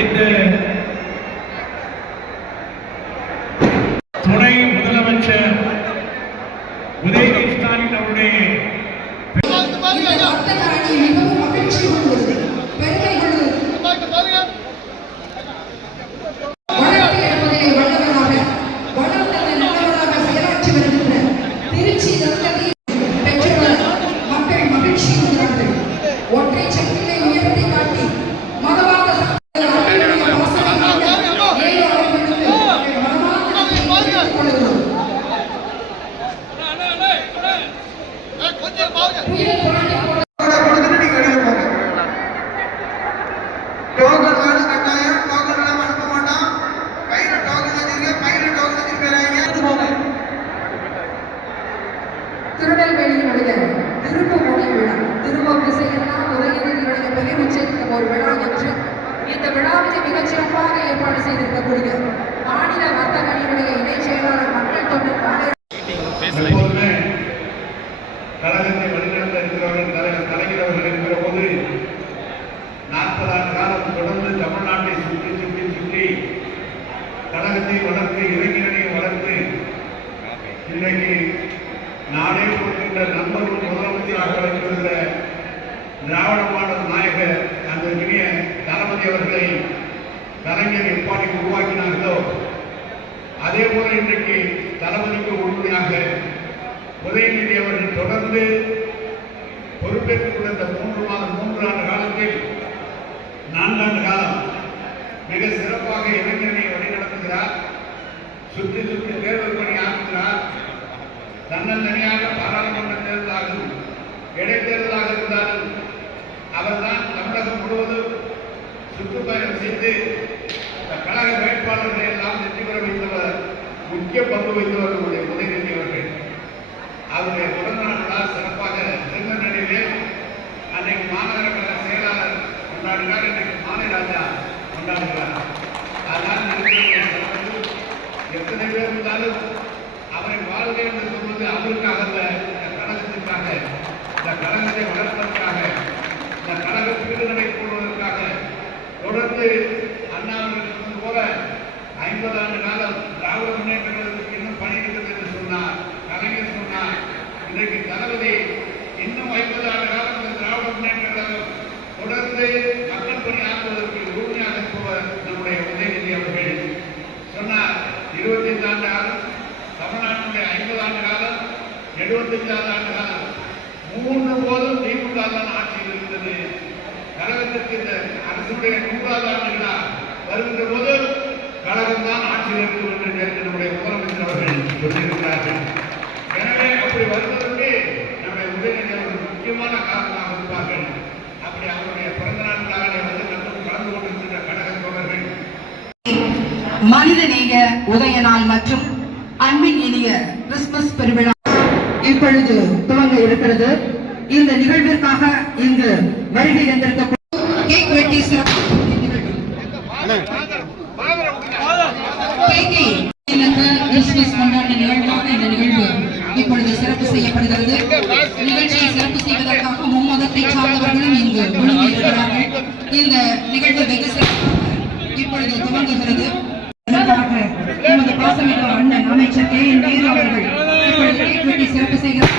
இந்த துணை முதலமைச்சர் உதயநிதி ஸ்டாலின் அவருடைய மிகவும் மகிழ்ச்சி கொள்வது பெருமை கொள்வது வளர்ச்சி என்பதை வல்லவராக வளர்ந்ததை நல்லவராக செயலாற்றி வருகின்ற திருச்சி தந்ததி பெற்றவர் மக்கள் மகிழ்ச்சி கொள்கிறார்கள். ஒற்றை சக்தியை உயர்த்தி காட்டி மதவாத திருநெல்வேலியினுடைய திருப்புமுனை விழா திருவொப்பிசையெல்லாம் உதயநிதியுடைய பெயர் உச்சரிக்கும் ஒரு விழா என்று இந்த விழாவினை மிகச் சிறப்பாக ஏற்பாடு செய்திருக்கக்கூடிய மாநில வர்த்தக அணியினுடைய இணை செயலாளர் மக்கள் தொண்டர் கழகத்தை வழிநடத்த இருக்கிறவர்கள் கலைஞரவர்கள் இருக்கிற போது 40 ஆண்டு காலம் தொடர்ந்து தமிழ்நாட்டை சுற்றி சுற்றி சுற்றி கழகத்தை வளர்த்து இளைஞரணியை வளர்த்து இன்றைக்கு நாடே கொடுக்கின்ற நண்பர் முதலமைச்சராக வைத்திருந்த திராவிட மாடல் நாயகர் அந்த இனிய தளபதி அவர்களை கலைஞர் எப்பாடி உருவாக்கினார்களோ அதே போல இன்றைக்கு தளபதிக்கு உறுதுணையாக உதயநிதி அவர்கள் தொடர்ந்து பொறுப்பேற்றுக் கொண்ட இந்த 3 ஆண்டு காலத்தில் 4 ஆண்டு காலம் மிக சிறப்பாக இளைஞர்களை வழிநடத்துகிறார். சுற்றி சுற்றி தேர்தல் பணி ஆற்றுகிறார். தன்னந்தனியாக பாராளுமன்ற தேர்தலாகவும் இடைத்தேர்தலாக இருந்தாலும் அவர்தான் தமிழகம் முழுவதும் சுற்றுப்பயணம் செய்து கழக வேட்பாளர்களை எல்லாம் வெற்றி பெற வைத்தவர், முக்கிய பங்கு வைத்தவர் நம்முடைய உதயநிதி அவர்கள். அவருடைய பிறந்தநாள் விழா சிறப்பாக திருநெல்வேலியிலே அன்றைக்கு மாநகர கழக செயலாளர் கொண்டாடுகிறார், இன்றைக்கு மாநிலராஜா கொண்டாடுகிறார். அதனால் எத்தனை பேர் இருந்தாலும் அவரை வாழ்க என்று சொல்வது அவருக்காக அல்ல, இந்த கழகத்திற்காக, இந்த கழகத்தை வளர்ப்பதற்காக, இந்த கழக வீடுகளை போடுவதற்காக தொடர்ந்து அண்ணாவர்கள் சொன்னது போல 50 ஆண்டு காலம் திராவிட முன்னேற்ற கழகத்துக்கு இன்னும் பணி இருக்கிறது என்று சொன்னார். கலைஞர் சொன்னார். இன்றைக்கு தளபதி இன்னும் 50 ஆண்டு காலம் இந்த திராவிட முன்னேற்ற கழகம் தொடர்ந்து மக்கள் பணி ஆற்றுவதற்கு உறுதியாக இருப்பவர் நம்முடைய உதயநிதி அவர்கள் சொன்னார். 25 ஆண்டு காலம் தமிழ்நாட்டினுடைய 50 ஆண்டு காலம் 75 ஆண்டு காலம் 3 போதும் திமுக தான் ஆட்சியில் இருந்தது. கழகத்திற்கு இந்த அரசுடைய 100வது ஆண்டு விழா வருகின்ற போது கழகம் தான் ஆட்சியில் இருக்கும் என்று நேற்று நம்முடைய முதலமைச்சர் அவர்கள் சொல்லியிருக்கிறார்கள். எனவே அப்படி வருவதற்கு நம்முடைய உதயநிதி அவர்கள் முக்கியமான காரணமாக இருப்பார்கள். அப்படி அவருடைய பிறந்தநாள் விழாவை வந்து கலந்து கொண்டிருக்கின்ற கழக தோழர்கள் மனிதநேய உதய நாள் மற்றும் அன்பின் இனிய கிறிஸ்துமஸ் பெருவிழா இப்பொழுது துவங்க இருக்கிறது. இந்த நிகழ்விற்காக இங்கு வருகை தந்திருக்க கேக் வெட்டி கிறிஸ்துமஸ் கொண்டாட்ட நிகழ்வாக இந்த நிகழ்வு இப்பொழுது சிறப்பு செய்யப்படுகிறது. நிகழ்ச்சியை சிறப்பு செய்வதற்காக மும்மதத்தை சார்ந்தவர்களும் இங்கு ஒழுங்கியிருக்கிறார்கள். இந்த நிகழ்வு வெகு சிறப்பாக இப்பொழுது துவங்குகிறது. நமது பாசமிக்க அண்ணன் அமைச்சர் KN நேரு அவர்கள் இப்பொழுது கேக் வெட்டி சிறப்பு செய்கிறார்.